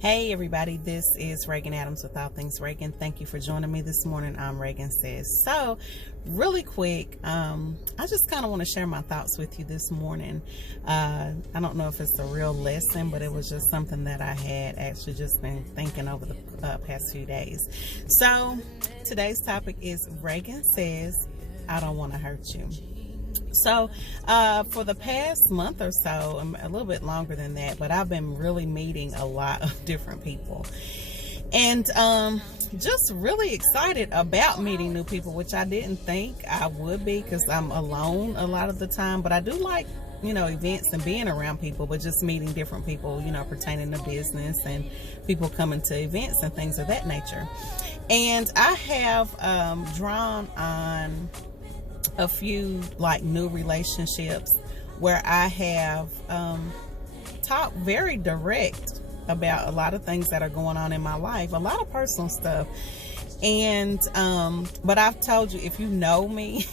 Hey everybody, this is Regan Adams with All Things Regan. Thank you for joining me this morning. I'm Regan Says. So, really quick, I just kind of want to share my thoughts with you this morning. I don't know if it's a real lesson, but it was just something that I had actually just been thinking over the past few days. So, today's topic is Regan Says, I don't want to hurt you. So for the past month or so, a little bit longer than that, but I've been really meeting a lot of different people, and just really excited about meeting new people, which I didn't think I would be because I'm alone a lot of the time. But I do like, events and being around people, but just meeting different people, pertaining to business and people coming to events and things of that nature. And I have drawn on a few new relationships where I have talked very direct about a lot of things that are going on in my life, a lot of personal stuff. And but I've told you, if you know me,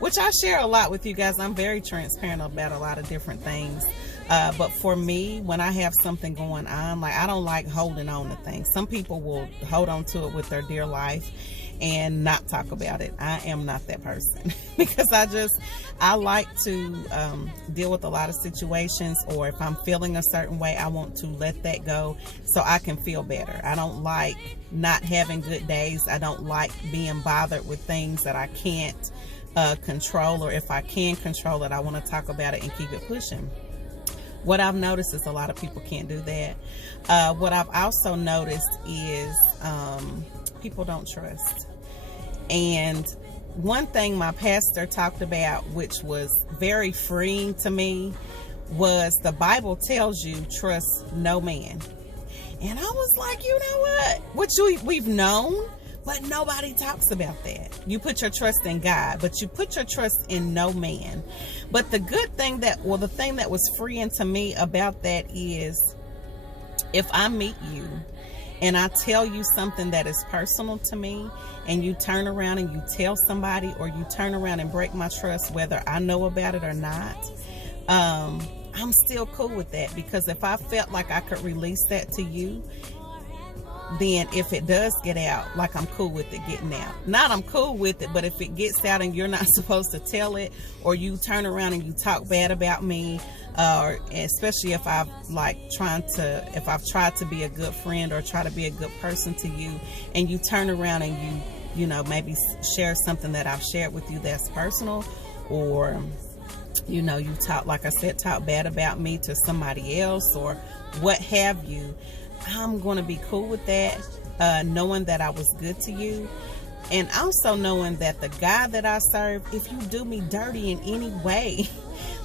which I share a lot with you guys, I'm very transparent about a lot of different things. But for me, when I have something going on, I don't like holding on to things. Some people will hold on to it with their dear life and not talk about it. I am not that person because I like to deal with a lot of situations, or if I'm feeling a certain way, I want to let that go so I can feel better. I don't like not having good days. I don't like being bothered with things that I can't control, or if I can control it, I want to talk about it and keep it pushing. What I've noticed is a lot of people can't do that. What I've also noticed is people don't trust. And one thing my pastor talked about, which was very freeing to me, was the Bible tells you trust no man. And I was like, you know what? Which we've known, but nobody talks about that. You put your trust in God, but you put your trust in no man. But the good thing the thing that was freeing to me about that is, if I meet you and I tell you something that is personal to me, and you turn around and you tell somebody, or you turn around and break my trust, whether I know about it or not, I'm still cool with that. Because if I felt like I could release that to you, then if it does get out, I'm cool with it getting out. Not I'm cool with it, but if it gets out and you're not supposed to tell it, or you turn around and you talk bad about me, or especially if I've tried to be a good friend or try to be a good person to you, and you turn around and you maybe share something that I've shared with you that's personal, or you talk, like I said, talk bad about me to somebody else or what have you, I'm going to be cool with that, knowing that I was good to you. And also knowing that the God that I serve, if you do me dirty in any way,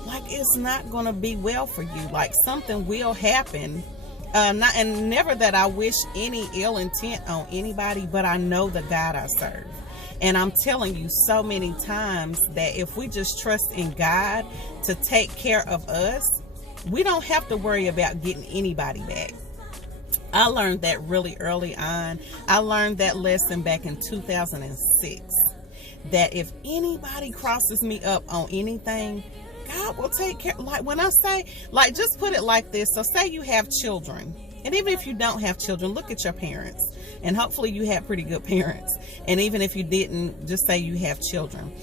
it's not going to be well for you. Something will happen. And never that I wish any ill intent on anybody, but I know the God I serve. And I'm telling you so many times that if we just trust in God to take care of us, we don't have to worry about getting anybody back. I learned that really early on. I learned that lesson back in 2006, that if anybody crosses me up on anything, God will take care. When I say, just put it like this. So say you have children, and even if you don't have children, look at your parents, and hopefully you have pretty good parents. And even if you didn't, just say you have children.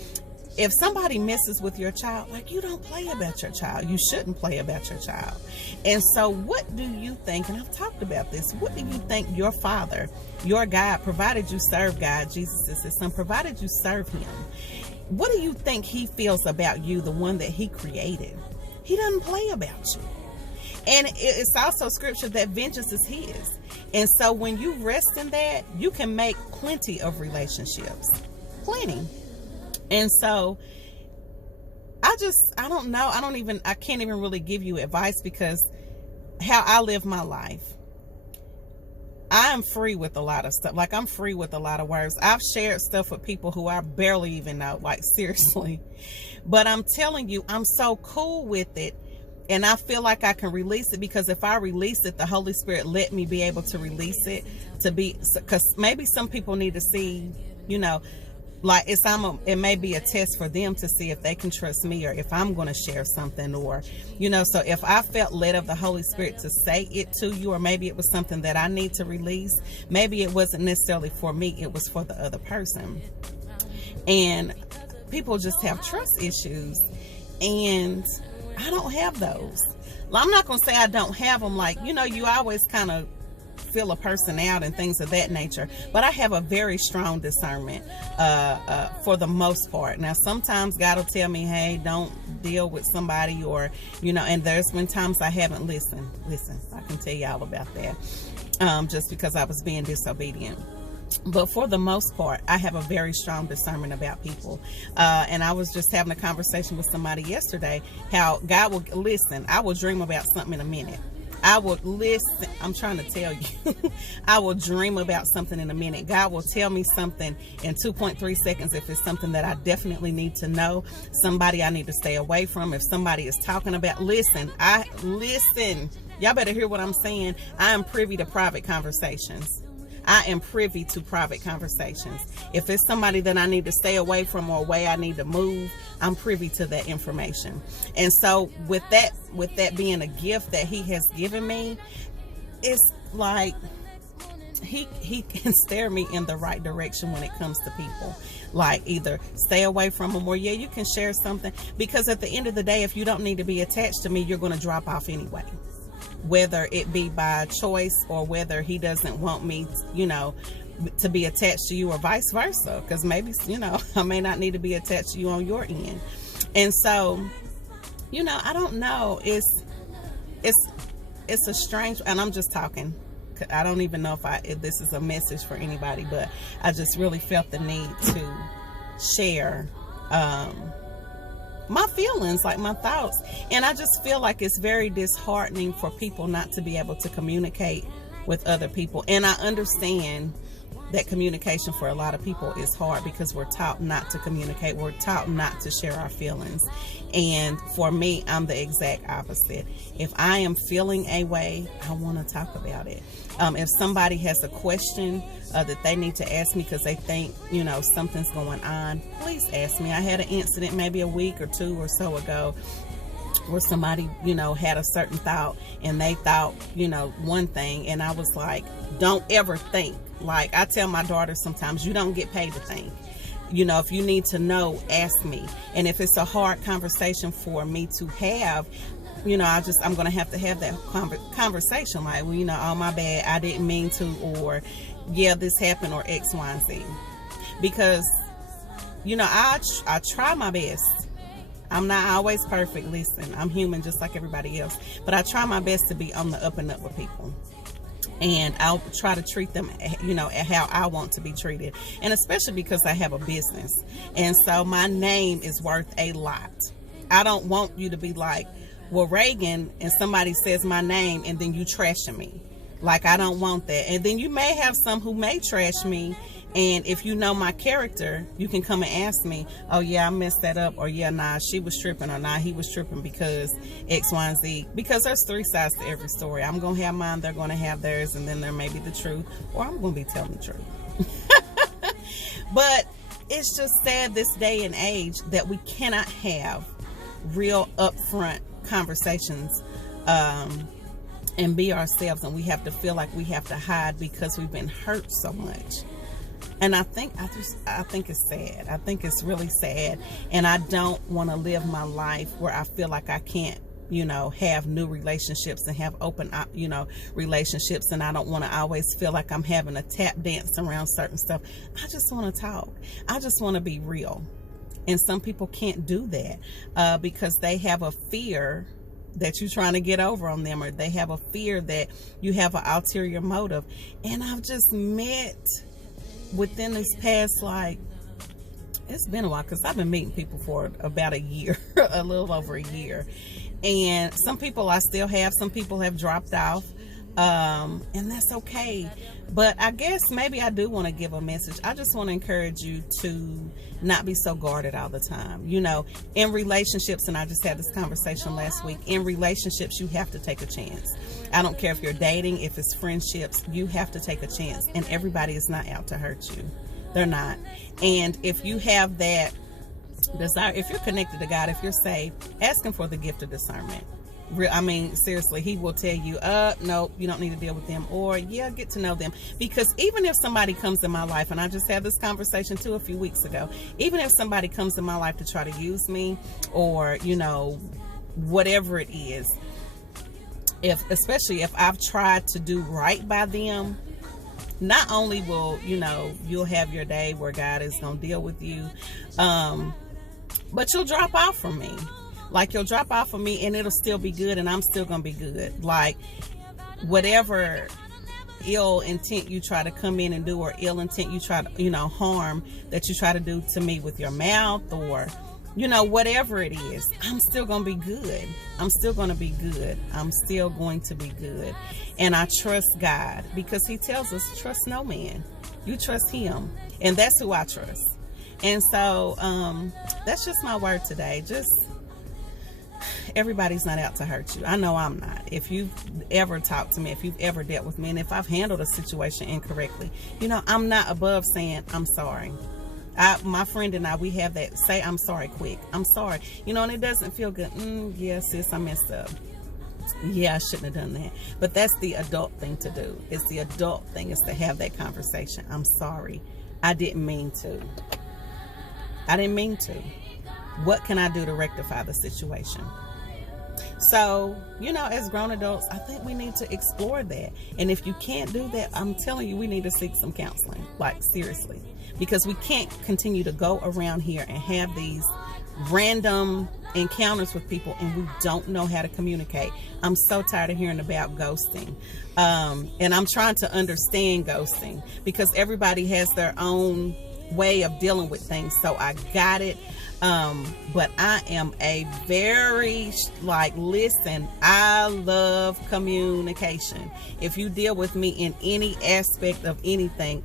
If somebody messes with your child, you don't play about your child. You shouldn't play about your child. And so what do you think, and I've talked about this, what do you think your Father, your God, provided you serve God, Jesus is his son, provided you serve him, what do you think he feels about you, the one that he created? He doesn't play about you. And it's also scripture that vengeance is his. And so when you rest in that, you can make plenty of relationships. Plenty. And so I don't know. I can't even really give you advice, because how I live my life, I am free with a lot of stuff. I'm free with a lot of words. I've shared stuff with people who I barely even know, seriously. But I'm telling you, I'm so cool with it. And I feel like I can release it, because if I release it, the Holy Spirit let me be able to release it, because maybe some people need to see, like it may be a test for them to see if they can trust me, or if I'm going to share something, or so if I felt led of the Holy Spirit to say it to you, or maybe it was something that I need to release, maybe it wasn't necessarily for me, it was for the other person. And people just have trust issues, and I don't have those. I'm not going to say I don't have them, like, you always kind of feel a person out and things of that nature, but I have a very strong discernment for the most part. Now sometimes God will tell me, hey, don't deal with somebody, or and there's been times I haven't listened. I can tell you all about that, just because I was being disobedient. But for the most part, I have a very strong discernment about people. And I was just having a conversation with somebody yesterday, how God will listen. I will dream about something in a minute. I will listen. I'm trying to tell you. I will dream about something in a minute. God will tell me something in 2.3 seconds if it's something that I definitely need to know, somebody I need to stay away from. If somebody is talking about, listen. Y'all better hear what I'm saying. I am privy to private conversations. I am privy to private conversations. If it's somebody that I need to stay away from, or a way I need to move, I'm privy to that information. And so with that being a gift that he has given me, it's like he can steer me in the right direction when it comes to people. Like, either stay away from them, or you can share something, because at the end of the day, if you don't need to be attached to me, you're going to drop off anyway. Whether it be by choice, or whether he doesn't want me, to be attached to you, or vice versa. Because maybe, I may not need to be attached to you on your end. And so, I don't know. It's a strange, and I'm just talking. I don't even know if this is a message for anybody, but I just really felt the need to share, my feelings, like my thoughts. And I just feel like it's very disheartening for people not to be able to communicate with other people. And I understand that communication for a lot of people is hard, because we're taught not to communicate. We're taught not to share our feelings. And for me, I'm the exact opposite. If I am feeling a way, I want to talk about it. If somebody has a question that they need to ask me because they think, something's going on, please ask me. I had an incident maybe a week or two or so ago where somebody, had a certain thought, and they thought, one thing. And I was like, don't ever think. Like, I tell my daughter sometimes, you don't get paid to think. If you need to know, ask me. And if it's a hard conversation for me to have, I'm going to have that conversation. Like, well, oh, my bad, I didn't mean to, or yeah, this happened, or X, Y, and Z. Because, I try my best. I'm not always perfect. Listen, I'm human just like everybody else. But I try my best to be on the up and up with people. And I'll try to treat them, how I want to be treated. And especially because I have a business. And so my name is worth a lot. I don't want you to be like, well, Regan, and somebody says my name, and then you trashing me. Like, I don't want that. And then you may have some who may trash me. And if you know my character, you can come and ask me, oh yeah, I messed that up, or yeah, nah, she was tripping, or nah, he was tripping because X, Y, and Z. Because there's three sides to every story. I'm going to have mine, they're going to have theirs, and then there may be the truth, or I'm going to be telling the truth. But it's just sad this day and age that we cannot have real upfront conversations and be ourselves, and we have to feel like we have to hide because we've been hurt so much. And I think it's sad. I think it's really sad. And I don't want to live my life where I feel like I can't, have new relationships and have open, relationships. And I don't want to always feel like I'm having a tap dance around certain stuff. I just want to talk. I just want to be real. And some people can't do that because they have a fear that you're trying to get over on them, or they have a fear that you have an ulterior motive. And I've just met within this past, like, it's been a while, because I've been meeting people for about a year, a little over a year. And some people I still have, some people have dropped off. And that's okay. But I guess maybe I do want to give a message. I just want to encourage you to not be so guarded all the time. In relationships, and I just had this conversation last week, in relationships, you have to take a chance. I don't care if you're dating, if it's friendships, you have to take a chance. And everybody is not out to hurt you. They're not. And if you have that desire, if you're connected to God, if you're saved, ask him for the gift of discernment. I mean, seriously, he will tell you, no, you don't need to deal with them, or yeah, get to know them. Because even if somebody comes in my life, and I just had this conversation too a few weeks ago, even if somebody comes in my life to try to use me, or, you know, whatever it is, especially if I've tried to do right by them, not only will, you know, you'll have your day where God is going to deal with you, but you'll drop off from me. Like, you'll drop off of me and it'll still be good, and I'm still going to be good. Like, whatever ill intent you try to come in and do, or ill intent you try to, you know, harm that you try to do to me with your mouth, or, you know, whatever it is, I'm still going to be good. I'm still going to be good. I'm still going to be good. And I trust God, because he tells us, trust no man. You trust him. And that's who I trust. And so, that's just my word today. Just, everybody's not out to hurt you. I know I'm not. If you've ever talked to me, if you've ever dealt with me, and if I've handled a situation incorrectly, you know, I'm not above saying I'm sorry. My friend and I, we have that say I'm sorry quick. I'm sorry. You know, and it doesn't feel good. Yeah, sis, I messed up. Yeah, I shouldn't have done that. But that's the adult thing to do. It's the adult thing, is to have that conversation. I'm sorry. I didn't mean to. I didn't mean to. What can I do to rectify the situation? So, you know, as grown adults, I think we need to explore that. And if you can't do that, I'm telling you, we need to seek some counseling. Like, seriously. Because we can't continue to go around here and have these random encounters with people and we don't know how to communicate. I'm so tired of hearing about ghosting. And I'm trying to understand ghosting, because everybody has their own way of dealing with things. So I got it. But I am a very, like, listen, I love communication. If you deal with me in any aspect of anything,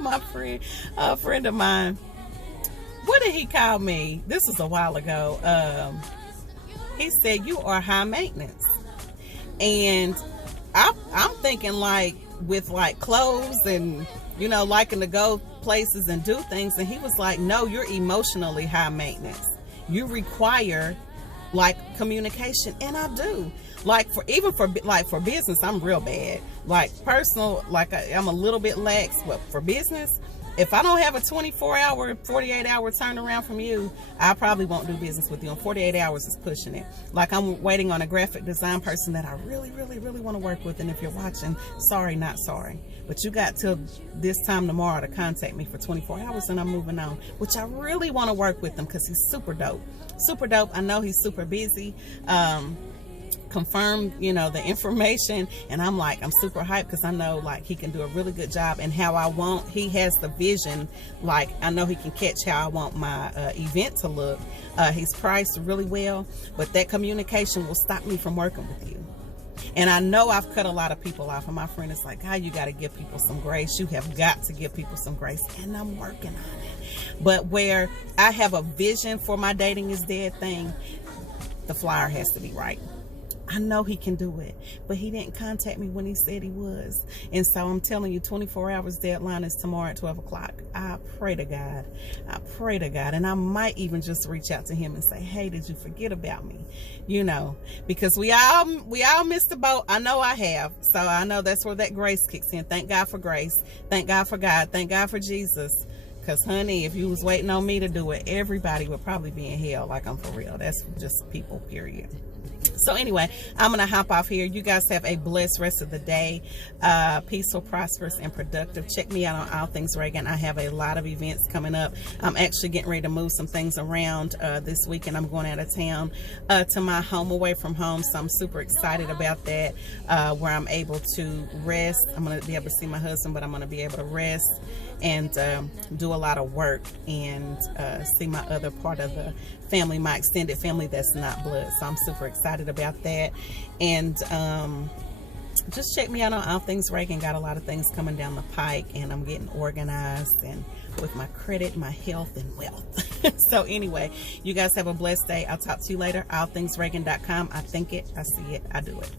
my friend, a friend of mine, what did he call me? This was a while ago. He said, you are high maintenance. And I'm thinking, like, with like clothes and, you know, liking to go places and do things. And he was like, no, you're emotionally high maintenance. You require like communication. And I do. Like, for business, I'm real bad. Like personal, like I'm a little bit lax, but for business, if I don't have a 24-hour, 48-hour turnaround from you, I probably won't do business with you. And 48 hours is pushing it. Like, I'm waiting on a graphic design person that I really, really, really want to work with. And if you're watching, sorry, not sorry. But you got till this time tomorrow to contact me for 24 hours and I'm moving on. Which I really want to work with him because he's super dope. Super dope. I know he's super busy. Confirmed, you know, the information, and I'm like, I'm super hyped because I know like he can do a really good job, and how I want, he has the vision, like I know he can catch how I want my event to look. He's priced really well, but that communication will stop me from working with you. And I know I've cut a lot of people off, and my friend is like, you got to give people some grace. You have got to give people some grace, and I'm working on it. But where I have a vision for my dating is dead thing, the flyer has to be right. I know he can do it, but he didn't contact me when he said he was. And so I'm telling you, 24 hours deadline is tomorrow at 12 o'clock. I pray to God. I pray to God. And I might even just reach out to him and say, hey, did you forget about me? You know, because we all missed the boat. I know I have. So I know that's where that grace kicks in. Thank God for grace. Thank God for God. Thank God for Jesus. Because, honey, if you was waiting on me to do it, everybody would probably be in hell. Like, I'm for real. That's just people, period. So anyway, I'm going to hop off here. You guys have a blessed rest of the day. Peaceful, prosperous, and productive. Check me out on All Things Regan. I have a lot of events coming up. I'm actually getting ready to move some things around this weekend. I'm going out of town to my home away from home. So I'm super excited about that, where I'm able to rest. I'm going to be able to see my husband, but I'm going to be able to rest and do a lot of work and see my other part of the family, my extended family that's not blood. So I'm super excited about that. And just check me out on All Things Regan. Got a lot of things coming down the pike, and I'm getting organized and with my credit, my health, and wealth. So anyway, you guys have a blessed day. I'll talk to you later. allthingsregan.com. I think it, I see it, I do it.